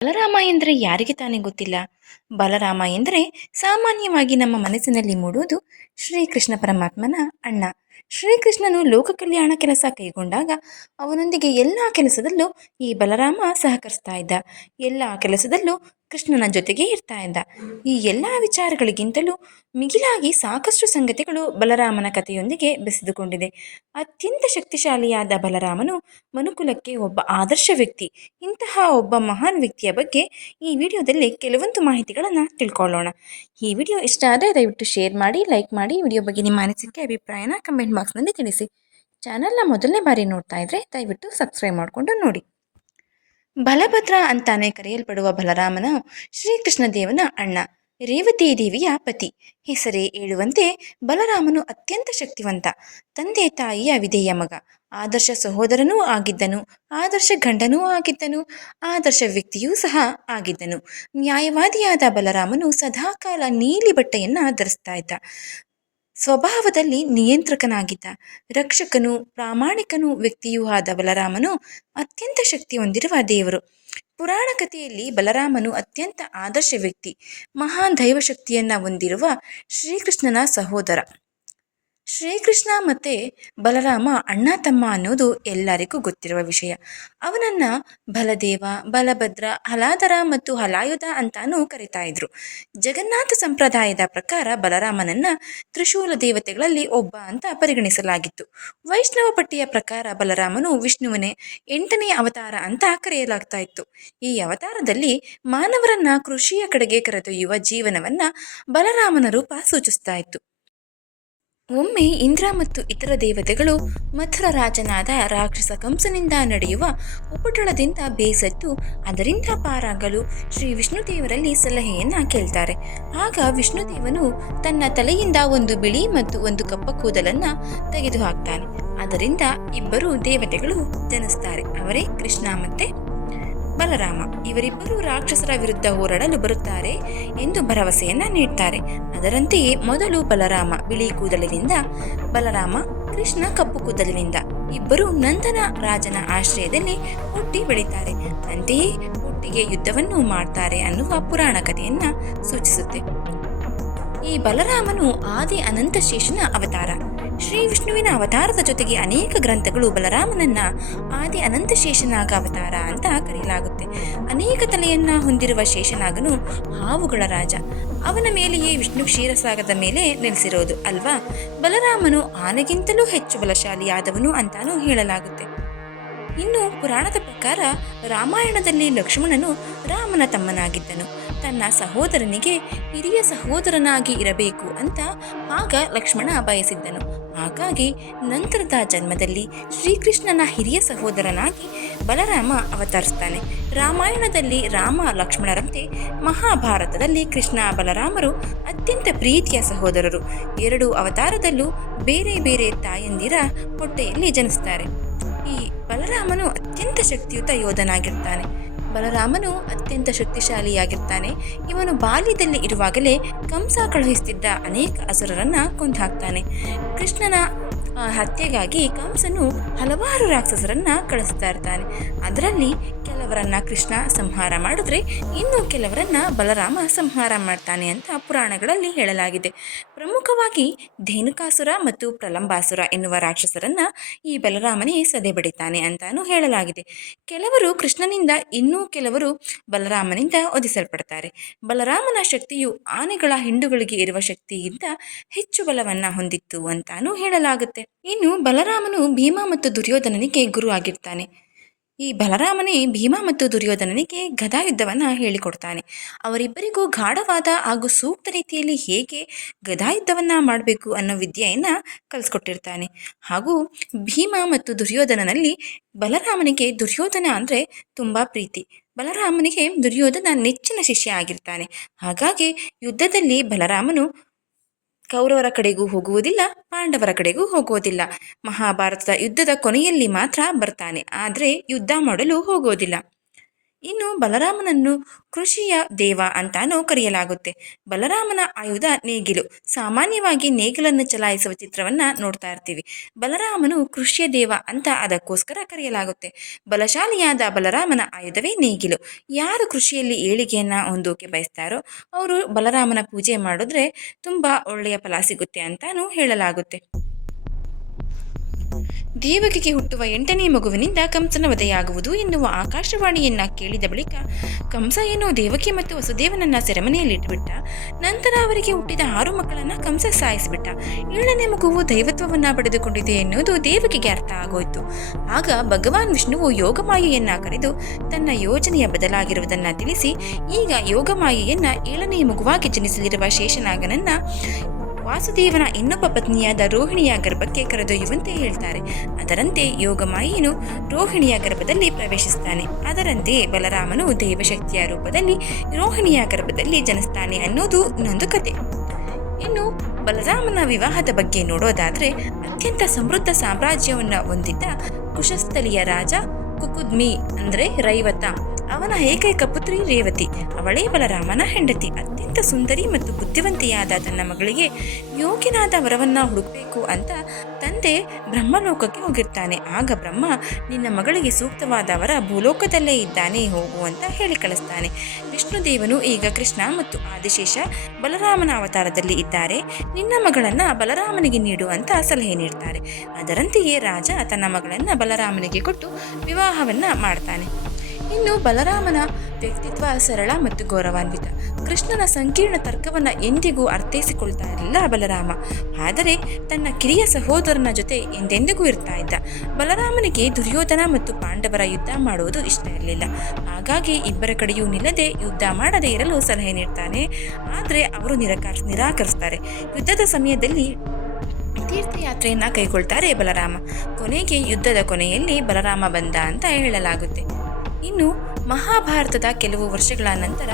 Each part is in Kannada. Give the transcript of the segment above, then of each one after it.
ಬಲರಾಮ ಎಂದರೆ ಯಾರಿಗೆ ತಾನೇ ಗೊತ್ತಿಲ್ಲ? ಬಲರಾಮ ಎಂದರೆ ಸಾಮಾನ್ಯವಾಗಿ ನಮ್ಮ ಮನಸ್ಸಿನಲ್ಲಿ ಮೂಡುವುದು ಶ್ರೀಕೃಷ್ಣ ಪರಮಾತ್ಮನ ಅಣ್ಣ. ಶ್ರೀಕೃಷ್ಣನು ಲೋಕ ಕಲ್ಯಾಣ ಕೆಲಸ ಕೈಗೊಂಡಾಗ ಅವನೊಂದಿಗೆ ಎಲ್ಲ ಕೆಲಸದಲ್ಲೂ ಈ ಬಲರಾಮ ಸಹಕರಿಸ್ತಾ ಇದ್ದ. ಎಲ್ಲ ಕೆಲಸದಲ್ಲೂ ಕೃಷ್ಣನ ಜೊತೆಗೆ ಇರ್ತಾ ಇದ್ದ. ಈ ಎಲ್ಲ ವಿಚಾರಗಳಿಗಿಂತಲೂ ಮಿಗಿಲಾಗಿ ಸಾಕಷ್ಟು ಸಂಗತಿಗಳು ಬಲರಾಮನ ಕಥೆಯೊಂದಿಗೆ ಬೆಸೆದುಕೊಂಡಿದೆ. ಅತ್ಯಂತ ಶಕ್ತಿಶಾಲಿಯಾದ ಬಲರಾಮನು ಮನುಕುಲಕ್ಕೆ ಒಬ್ಬ ಆದರ್ಶ ವ್ಯಕ್ತಿ, ಇಂತಹ ಒಬ್ಬ ಮಹಾನ್ ವ್ಯಕ್ತಿಯ ಬಗ್ಗೆ ಈ ವಿಡಿಯೋದಲ್ಲಿ ಕೆಲವೊಂದು ಮಾಹಿತಿಗಳನ್ನು ತಿಳ್ಕೊಳ್ಳೋಣ. ಈ ವಿಡಿಯೋ ಇಷ್ಟ ಆದರೆ ದಯವಿಟ್ಟು ಶೇರ್ ಮಾಡಿ, ಲೈಕ್ ಮಾಡಿ, ವಿಡಿಯೋ ಬಗ್ಗೆ ನಿಮ್ಮ ಅನಿಸಿಕೆ, ಅಭಿಪ್ರಾಯನ ಕಮೆಂಟ್ ಬಾಕ್ಸ್ನಲ್ಲಿ ತಿಳಿಸಿ. ಚಾನಲ್ನ ಮೊದಲನೇ ಬಾರಿ ನೋಡ್ತಾ ಇದ್ದರೆ ದಯವಿಟ್ಟು ಸಬ್ಸ್ಕ್ರೈಬ್ ಮಾಡಿಕೊಂಡು ನೋಡಿ. ಬಲಭದ್ರ ಅಂತಾನೆ ಕರೆಯಲ್ಪಡುವ ಬಲರಾಮನು ಶ್ರೀಕೃಷ್ಣ ದೇವನ ಅಣ್ಣ ರೇವತಿ ದೇವಿಯ ಪತಿ. ಹೆಸರೇ ಹೇಳುವಂತೆ ಬಲರಾಮನು ಅತ್ಯಂತ ಶಕ್ತಿವಂತ. ತಂದೆ ತಾಯಿಯ ವಿಧೇಯ ಮಗ. ಆದರ್ಶ ಸಹೋದರನೂ ಆಗಿದ್ದನು. ಆದರ್ಶ ಗಂಡನೂ ಆಗಿದ್ದನು. ಆದರ್ಶ ವ್ಯಕ್ತಿಯೂ ಸಹ ಆಗಿದ್ದನು. ನ್ಯಾಯವಾದಿಯಾದ ಬಲರಾಮನು ಸದಾಕಾಲ ನೀಲಿ ಬಟ್ಟೆಯನ್ನು ಧರಿಸ್ತಾ ಇದ್ದ. ಸ್ವಭಾವದಲ್ಲಿ ನಿಯಂತ್ರಕನಾಗಿದ್ದ ರಕ್ಷಕನು ಪ್ರಾಮಾಣಿಕನು ವ್ಯಕ್ತಿಯೂ ಆದ ಬಲರಾಮನು ಅತ್ಯಂತ ಶಕ್ತಿ ಹೊಂದಿರುವ ದೇವರು. ಪುರಾಣ ಕಥೆಯಲ್ಲಿ ಬಲರಾಮನು ಅತ್ಯಂತ ಆದರ್ಶ ವ್ಯಕ್ತಿ, ಮಹಾನ್ ದೈವಶಕ್ತಿಯನ್ನು ಹೊಂದಿರುವ ಶ್ರೀಕೃಷ್ಣನ ಸಹೋದರ. ಶ್ರೀಕೃಷ್ಣ ಮತ್ತು ಬಲರಾಮ ಅಣ್ಣ ತಮ್ಮ ಅನ್ನೋದು ಎಲ್ಲರಿಗೂ ಗೊತ್ತಿರುವ ವಿಷಯ. ಅವನನ್ನು ಬಲದೇವ, ಬಲಭದ್ರ, ಹಲಾದರ ಮತ್ತು ಹಲಾಯುಧ ಅಂತಾನೂ ಕರಿತಾ ಇದ್ರು. ಜಗನ್ನಾಥ ಸಂಪ್ರದಾಯದ ಪ್ರಕಾರ ಬಲರಾಮನನ್ನ ತ್ರಿಶೂಲ ದೇವತೆಗಳಲ್ಲಿ ಒಬ್ಬ ಅಂತ ಪರಿಗಣಿಸಲಾಗಿತ್ತು. ವೈಷ್ಣವ ಪಟ್ಟಿಯ ಪ್ರಕಾರ ಬಲರಾಮನು ವಿಷ್ಣುವನೇ ಎಂಟನೇ ಅವತಾರ ಅಂತ ಕರೆಯಲಾಗ್ತಾ ಇತ್ತು. ಈ ಅವತಾರದಲ್ಲಿ ಮಾನವರನ್ನ ಕೃಷಿಯ ಕಡೆಗೆ ಕರೆದೊಯ್ಯುವ ಜೀವನವನ್ನ ಬಲರಾಮನ ರೂಪ ಸೂಚಿಸ್ತಾ ಇತ್ತು. ಒಮ್ಮೆ ಇಂದ್ರ ಮತ್ತು ಇತರ ದೇವತೆಗಳು ಮಥುರ ರಾಜನಾದ ರಾಕ್ಷಸ ಕಂಸನಿಂದ ನಡೆಯುವ ಉಪಟಳದಿಂದ ಬೇಸತ್ತು ಅದರಿಂದ ಪಾರಾಗಲು ಶ್ರೀ ವಿಷ್ಣುದೇವರಲ್ಲಿ ಸಲಹೆಯನ್ನ ಕೇಳ್ತಾರೆ. ಆಗ ವಿಷ್ಣುದೇವನು ತನ್ನ ತಲೆಯಿಂದ ಒಂದು ಬಿಳಿ ಮತ್ತು ಒಂದು ಕಪ್ಪ ಕೂದಲನ್ನ ತೆಗೆದುಹಾಕ್ತಾನೆ. ಅದರಿಂದ ಇಬ್ಬರು ದೇವತೆಗಳು ಜನಿಸ್ತಾರೆ. ಅವರೇ ಕೃಷ್ಣ ಮತ್ತೆ ಬಲರಾಮ. ಇವರಿಬ್ಬರು ರಾಕ್ಷಸರ ವಿರುದ್ಧ ಹೋರಾಡಲು ಬರುತ್ತಾರೆ ಎಂದು ಭರವಸೆಯನ್ನ ನೀಡ್ತಾರೆ. ಅದರಂತೆಯೇ ಮೊದಲು ಬಲರಾಮ ಬಿಳಿ ಕೂದಲಿನಿಂದ, ಬಲರಾಮ ಕೃಷ್ಣ ಕಪ್ಪು ಕೂದಲಿನಿಂದ. ಇಬ್ಬರು ನಂದನ ರಾಜನ ಆಶ್ರಯದಲ್ಲಿ ಹುಟ್ಟಿ ಬೆಳೀತಾರೆ. ಅಂತೆಯೇ ಹುಟ್ಟಿಗೆ ಯುದ್ಧವನ್ನು ಮಾಡ್ತಾರೆ ಅನ್ನುವ ಪುರಾಣ ಕಥೆಯನ್ನ ಸೂಚಿಸುತ್ತೆ. ಈ ಬಲರಾಮನು ಆದಿ ಅನಂತ ಶೇಷನ ಅವತಾರ. ಶ್ರೀ ವಿಷ್ಣುವಿನ ಅವತಾರದ ಜೊತೆಗೆ ಅನೇಕ ಗ್ರಂಥಗಳು ಬಲರಾಮನನ್ನ ಆದಿ ಅನಂತ ಶೇಷನಾಗ ಅವತಾರ ಅಂತ ಕರೆಯಲಾಗುತ್ತೆ. ಅನೇಕ ತಲೆಯನ್ನ ಹೊಂದಿರುವ ಶೇಷನಾಗನು ಹಾವುಗಳ ರಾಜ. ಅವನ ಮೇಲೆಯೇ ವಿಷ್ಣು ಕ್ಷೀರಸಾಗದ ಮೇಲೆ ನೆಲೆಸಿರೋದು ಅಲ್ವಾ? ಬಲರಾಮನು ಆನೆಗಿಂತಲೂ ಹೆಚ್ಚು ಬಲಶಾಲಿಯಾದವನು ಅಂತಾನೂ ಹೇಳಲಾಗುತ್ತೆ. ಇನ್ನು ಪುರಾಣದ ಪ್ರಕಾರ ರಾಮಾಯಣದಲ್ಲಿ ಲಕ್ಷ್ಮಣನು ರಾಮನ ತಮ್ಮನಾಗಿದ್ದನು. ತನ್ನ ಸಹೋದರನಿಗೆ ಹಿರಿಯ ಸಹೋದರನಾಗಿ ಇರಬೇಕು ಅಂತ ಆಗ ಲಕ್ಷ್ಮಣ ಬಯಸಿದ್ದನು. ಹಾಗಾಗಿ ನಂತರದ ಜನ್ಮದಲ್ಲಿ ಶ್ರೀಕೃಷ್ಣನ ಹಿರಿಯ ಸಹೋದರನಾಗಿ ಬಲರಾಮ ಅವತರಿಸ್ತಾನೆ. ರಾಮಾಯಣದಲ್ಲಿ ರಾಮ ಲಕ್ಷ್ಮಣರಂತೆ ಮಹಾಭಾರತದಲ್ಲಿ ಕೃಷ್ಣ ಬಲರಾಮರು ಅತ್ಯಂತ ಪ್ರೀತಿಯ ಸಹೋದರರು. ಎರಡು ಅವತಾರದಲ್ಲೂ ಬೇರೆ ಬೇರೆ ತಾಯಂದಿರ ಹೊಟ್ಟೆಯಲ್ಲಿ ಜನಿಸ್ತಾರೆ. ಈ ಬಲರಾಮನು ಅತ್ಯಂತ ಶಕ್ತಿಯುತ ಯೋಧನಾಗಿರ್ತಾನೆ. ಬಲರಾಮನು ಅತ್ಯಂತ ಶಕ್ತಿಶಾಲಿಯಾಗಿರ್ತಾನೆ. ಇವನು ಬಾಲ್ಯದಲ್ಲಿ ಇರುವಾಗಲೇ ಕಂಸ ಕಳುಹಿಸುತ್ತಿದ್ದ ಅನೇಕ ಅಸುರರನ್ನ ಕೊಂದು ಕೃಷ್ಣನ ಹತ್ಯೆಗಾಗಿ ಕಂಸನು ಹಲವಾರು ರಾಕ್ಷಸರನ್ನು ಕಳಿಸ್ತಾ ಇರ್ತಾನೆ. ಅದರಲ್ಲಿ ಕೆಲವರನ್ನ ಕೃಷ್ಣ ಸಂಹಾರ ಮಾಡಿದ್ರೆ ಇನ್ನು ಕೆಲವರನ್ನ ಬಲರಾಮ ಸಂಹಾರ ಮಾಡ್ತಾನೆ ಅಂತ ಪುರಾಣಗಳಲ್ಲಿ ಹೇಳಲಾಗಿದೆ. ಪ್ರಮುಖವಾಗಿ ಧೇನುಕಾಸುರ ಮತ್ತು ಪ್ರಲಂಬಾಸುರ ಎನ್ನುವ ರಾಕ್ಷಸರನ್ನ ಈ ಬಲರಾಮನೇ ಸದೆ ಬಡಿತಾನೆ ಅಂತಾನು ಹೇಳಲಾಗಿದೆ. ಕೆಲವರು ಕೃಷ್ಣನಿಂದ ಇನ್ನೂ ಕೆಲವರು ಬಲರಾಮನಿಂದ ಒದಿಸಲ್ಪಡ್ತಾರೆ ಬಲರಾಮನ ಶಕ್ತಿಯು ಆನೆಗಳ ಹಿಂಡುಗಳಿಗೆ ಇರುವ ಶಕ್ತಿಗಿಂತ ಹೆಚ್ಚು ಬಲವನ್ನ ಹೊಂದಿತ್ತು ಅಂತಾನೂ ಹೇಳಲಾಗುತ್ತೆ. ಇನ್ನು ಬಲರಾಮನು ಭೀಮ ಮತ್ತು ದುರ್ಯೋಧನನಿಗೆ ಗುರು ಆಗಿರ್ತಾನೆ. ಈ ಬಲರಾಮನೇ ಭೀಮ ಮತ್ತು ದುರ್ಯೋಧನನಿಗೆ ಗದಾಯುದ್ಧವನ್ನು ಹೇಳಿಕೊಡ್ತಾನೆ. ಅವರಿಬ್ಬರಿಗೂ ಗಾಢವಾದ ಹಾಗೂ ಸೂಕ್ತ ರೀತಿಯಲ್ಲಿ ಹೇಗೆ ಗದಾಯುದ್ಧವನ್ನು ಮಾಡಬೇಕು ಅನ್ನೋ ವಿದ್ಯೆಯನ್ನು ಕಲಿಸ್ಕೊಟ್ಟಿರ್ತಾನೆ. ಹಾಗೂ ಭೀಮ ಮತ್ತು ದುರ್ಯೋಧನನಲ್ಲಿ ಬಲರಾಮನಿಗೆ ದುರ್ಯೋಧನ ಅಂದರೆ ತುಂಬ ಪ್ರೀತಿ. ಬಲರಾಮನಿಗೆ ದುರ್ಯೋಧನ ನೆಚ್ಚಿನ ಶಿಷ್ಯ ಆಗಿರ್ತಾನೆ. ಹಾಗಾಗಿ ಯುದ್ಧದಲ್ಲಿ ಬಲರಾಮನು ಕೌರವರ ಕಡೆಗೂ ಹೋಗುವುದಿಲ್ಲ, ಪಾಂಡವರ ಕಡೆಗೂ ಹೋಗುವುದಿಲ್ಲ. ಮಹಾಭಾರತದ ಯುದ್ಧದ ಕೊನೆಯಲ್ಲಿ ಮಾತ್ರ ಬರ್ತಾನೆ, ಆದರೆ ಯುದ್ಧ ಮಾಡಲು ಹೋಗೋದಿಲ್ಲ ಇನ್ನು ಬಲರಾಮನನ್ನು ಕೃಷಿಯ ದೇವ ಅಂತಾನೂ ಕರೆಯಲಾಗುತ್ತೆ. ಬಲರಾಮನ ಆಯುಧ ನೇಗಿಲು. ಸಾಮಾನ್ಯವಾಗಿ ನೇಗಿಲನ್ನು ಚಲಾಯಿಸುವ ಚಿತ್ರವನ್ನ ನೋಡ್ತಾ ಇರ್ತೀವಿ. ಬಲರಾಮನು ಕೃಷಿಯ ದೇವ ಅಂತ ಅದಕ್ಕೋಸ್ಕರ ಕರೆಯಲಾಗುತ್ತೆ. ಬಲಶಾಲಿಯಾದ ಬಲರಾಮನ ಆಯುಧವೇ ನೇಗಿಲು. ಯಾರು ಕೃಷಿಯಲ್ಲಿ ಏಳಿಗೆಯನ್ನ ಹೊಂದೋಕೆ ಬಯಸ್ತಾರೋ ಅವರು ಬಲರಾಮನ ಪೂಜೆ ಮಾಡಿದ್ರೆ ತುಂಬಾ ಒಳ್ಳೆಯ ಫಲ ಸಿಗುತ್ತೆ ಅಂತಾನೂ ಹೇಳಲಾಗುತ್ತೆ. ದೇವಕಿಗೆ ಹುಟ್ಟುವ ಎಂಟನೇ ಮಗುವಿನಿಂದ ಕಂಸನ ವಧೆಯಾಗುವುದು ಎನ್ನುವ ಆಕಾಶವಾಣಿಯನ್ನ ಕೇಳಿದ ಬಳಿಕ ಕಂಸ ಏನೋ ದೇವಕಿ ಮತ್ತು ವಸುದೇವನನ್ನ ಸೆರೆಮನೆಯಲ್ಲಿಟ್ಟುಬಿಟ್ಟ. ನಂತರ ಅವರಿಗೆ ಹುಟ್ಟಿದ ಆರು ಮಕ್ಕಳನ್ನ ಕಂಸ ಸಾಯಿಸಿಬಿಟ್ಟ. ಏಳನೇ ಮಗುವು ದೈವತ್ವವನ್ನ ಪಡೆದುಕೊಂಡಿದೆ ಎನ್ನುವುದು ದೇವಕಿಗೆ ಅರ್ಥ ಆಗೋಯ್ತು. ಆಗ ಭಗವಾನ್ ವಿಷ್ಣುವು ಯೋಗಮಾಯೆಯನ್ನ ಕರೆದು ತನ್ನ ಯೋಜನೆಯ ಬದಲಾಗಿರುವುದನ್ನ ತಿಳಿಸಿ, ಈಗ ಯೋಗಮಾಯೆಯನ್ನ ಏಳನೇ ಮಗುವಾಗಿ ಜನಿಸಲಿರುವ ಶೇಷನಾಗನನ್ನ ವಾಸುದೇವನ ಇನ್ನೊಬ್ಬ ಪತ್ನಿಯಾದ ರೋಹಿಣಿಯ ಗರ್ಭಕ್ಕೆ ಕರೆದೊಯ್ಯುವಂತೆ ಹೇಳ್ತಾರೆ. ಅದರಂತೆ ಯೋಗಮಾಯಿಯನು ರೋಹಿಣಿಯ ಗರ್ಭದಲ್ಲಿ ಪ್ರವೇಶಿಸ್ತಾನೆ. ಅದರಂತೆ ಬಲರಾಮನು ದೈವಶಕ್ತಿಯ ರೂಪದಲ್ಲಿ ರೋಹಿಣಿಯ ಗರ್ಭದಲ್ಲಿ ಜನಿಸ್ತಾನೆ ಅನ್ನೋದು ಇನ್ನೊಂದು ಕತೆ. ಇನ್ನು ಬಲರಾಮನ ವಿವಾಹದ ಬಗ್ಗೆ ನೋಡೋದಾದರೆ ಅತ್ಯಂತ ಸಮೃದ್ಧ ಸಾಮ್ರಾಜ್ಯವನ್ನು ಹೊಂದಿದ್ದ ಕುಶಸ್ಥಲಿಯ ರಾಜ ಕುಕುದ್ಮಿ ಅಂದ್ರೆ ರೈವತ. ಅವನ ಏಕೈಕ ಪುತ್ರಿ ರೇವತಿ. ಅವಳೇ ಬಲರಾಮನ ಹೆಂಡತಿ. ಅತ್ಯಂತ ಸುಂದರಿ ಮತ್ತು ಬುದ್ಧಿವಂತೆಯಾದ ತನ್ನ ಮಗಳಿಗೆ ಯೋಗ್ಯನಾದ ವರವನ್ನು ಹುಡುಕಬೇಕು ಅಂತ ತಂದೆ ಬ್ರಹ್ಮಲೋಕಕ್ಕೆ ಹೋಗಿರ್ತಾನೆ. ಆಗ ಬ್ರಹ್ಮ, ನಿನ್ನ ಮಗಳಿಗೆ ಸೂಕ್ತವಾದವರ ಭೂಲೋಕದಲ್ಲೇ ಇದ್ದಾನೆ, ಹೋಗು ಅಂತ ಹೇಳಿ ಕಳಿಸ್ತಾನೆ. ವಿಷ್ಣುದೇವನು ಈಗ ಕೃಷ್ಣ ಮತ್ತು ಆದಿಶೇಷ ಬಲರಾಮನ ಅವತಾರದಲ್ಲಿ ಇದ್ದಾರೆ. ನಿನ್ನ ಮಗಳನ್ನು ಬಲರಾಮನಿಗೆ ನೀಡು ಅಂತ ಸಲಹೆ ನೀಡ್ತಾರೆ. ಅದರಂತೆಯೇ ರಾಜ ತನ್ನ ಮಗಳನ್ನು ಬಲರಾಮನಿಗೆ ಕೊಟ್ಟು ವಿವಾಹವನ್ನು ಮಾಡ್ತಾನೆ. ಇನ್ನು ಬಲರಾಮನ ವ್ಯಕ್ತಿತ್ವ ಸರಳ ಮತ್ತು ಗೌರವಾನ್ವಿತ. ಕೃಷ್ಣನ ಸಂಕೀರ್ಣ ತರ್ಕವನ್ನು ಎಂದಿಗೂ ಅರ್ಥೈಸಿಕೊಳ್ತಾ ಇರಲಿಲ್ಲ ಬಲರಾಮ. ಆದರೆ ತನ್ನ ಕಿರಿಯ ಸಹೋದರನ ಜೊತೆ ಎಂದೆಂದಿಗೂ ಇರ್ತಾ ಇದ್ದ. ಬಲರಾಮನಿಗೆ ದುರ್ಯೋಧನ ಮತ್ತು ಪಾಂಡವರ ಯುದ್ಧ ಮಾಡುವುದು ಇಷ್ಟ ಇರಲಿಲ್ಲ. ಹಾಗಾಗಿ ಇಬ್ಬರ ಕಡೆಯೂ ನಿಲ್ಲದೆ ಯುದ್ಧ ಮಾಡದೇ ಇರಲು ಸಲಹೆ ನೀಡ್ತಾನೆ. ಆದರೆ ಅವರು ನಿರಾಕರ್, ನಿರಾಕರಿಸ್ತಾರೆ. ಯುದ್ಧದ ಸಮಯದಲ್ಲಿ ತೀರ್ಥಯಾತ್ರೆಯನ್ನು ಕೈಗೊಳ್ತಾರೆ ಬಲರಾಮ. ಕೊನೆಗೆ ಯುದ್ಧದ ಕೊನೆಯಲ್ಲಿ ಬಲರಾಮ ಬಂದ ಅಂತ ಹೇಳಲಾಗುತ್ತೆ. ಇನ್ನು ಮಹಾಭಾರತದ ಕೆಲವು ವರ್ಷಗಳ ನಂತರ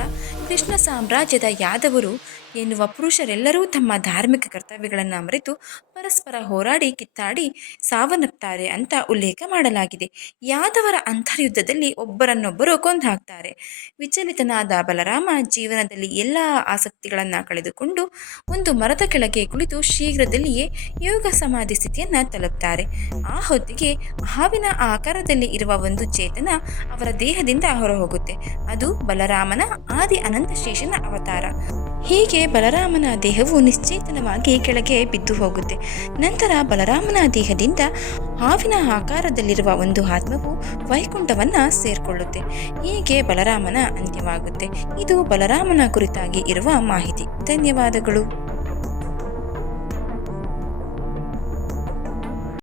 ಕೃಷ್ಣ ಸಾಮ್ರಾಜ್ಯದ ಯಾದವರು ಎನ್ನುವ ಪುರುಷರೆಲ್ಲರೂ ತಮ್ಮ ಧಾರ್ಮಿಕ ಕರ್ತವ್ಯಗಳನ್ನು ಮರೆತು ಪರಸ್ಪರ ಹೋರಾಡಿ ಕಿತ್ತಾಡಿ ಸಾವನ್ನಪ್ತಾರೆ ಅಂತ ಉಲ್ಲೇಖ ಮಾಡಲಾಗಿದೆ. ಯಾದವರ ಅಂತರ್ಯುದ್ಧದಲ್ಲಿ ಒಬ್ಬರನ್ನೊಬ್ಬರು ಕೊಂದು ಹಾಕ್ತಾರೆ ವಿಚಲಿತನಾದ ಬಲರಾಮ ಜೀವನದಲ್ಲಿ ಎಲ್ಲ ಆಸಕ್ತಿಗಳನ್ನು ಕಳೆದುಕೊಂಡು ಒಂದು ಮರದ ಕೆಳಗೆ ಕುಳಿತು ಶೀಘ್ರದಲ್ಲಿಯೇ ಯೋಗ ಸಮಾಧಿ ಸ್ಥಿತಿಯನ್ನು ತಲುಪ್ತಾರೆ. ಆ ಹೊತ್ತಿಗೆ ಹಾವಿನ ಆಕಾರದಲ್ಲಿ ಇರುವ ಒಂದು ಚೇತನ ಅವರ ದೇಹದಿಂದ ಹೊರಹೋಗುತ್ತೆ. ಅದು ಬಲರಾಮನ ಆದಿ ಅನಂತ ಶೇಷನ ಅವತಾರ. ಹೀಗೆ ಬಲರಾಮನ ದೇಹವು ನಿಶ್ಚೇತನವಾಗಿ ಕೆಳಗೆ ಬಿದ್ದು ಹೋಗುತ್ತೆ. ನಂತರ ಬಲರಾಮನ ದೇಹದಿಂದ ಹಾವಿನ ಆಕಾರದಲ್ಲಿರುವ ಒಂದು ಆತ್ಮವು ವೈಕುಂಠವನ್ನು ಸೇರಿಕೊಳ್ಳುತ್ತೆ. ಹೀಗೆ ಬಲರಾಮನ ಅಂತ್ಯವಾಗುತ್ತೆ. ಇದು ಬಲರಾಮನ ಕುರಿತಾಗಿ ಇರುವ ಮಾಹಿತಿ. ಧನ್ಯವಾದಗಳು.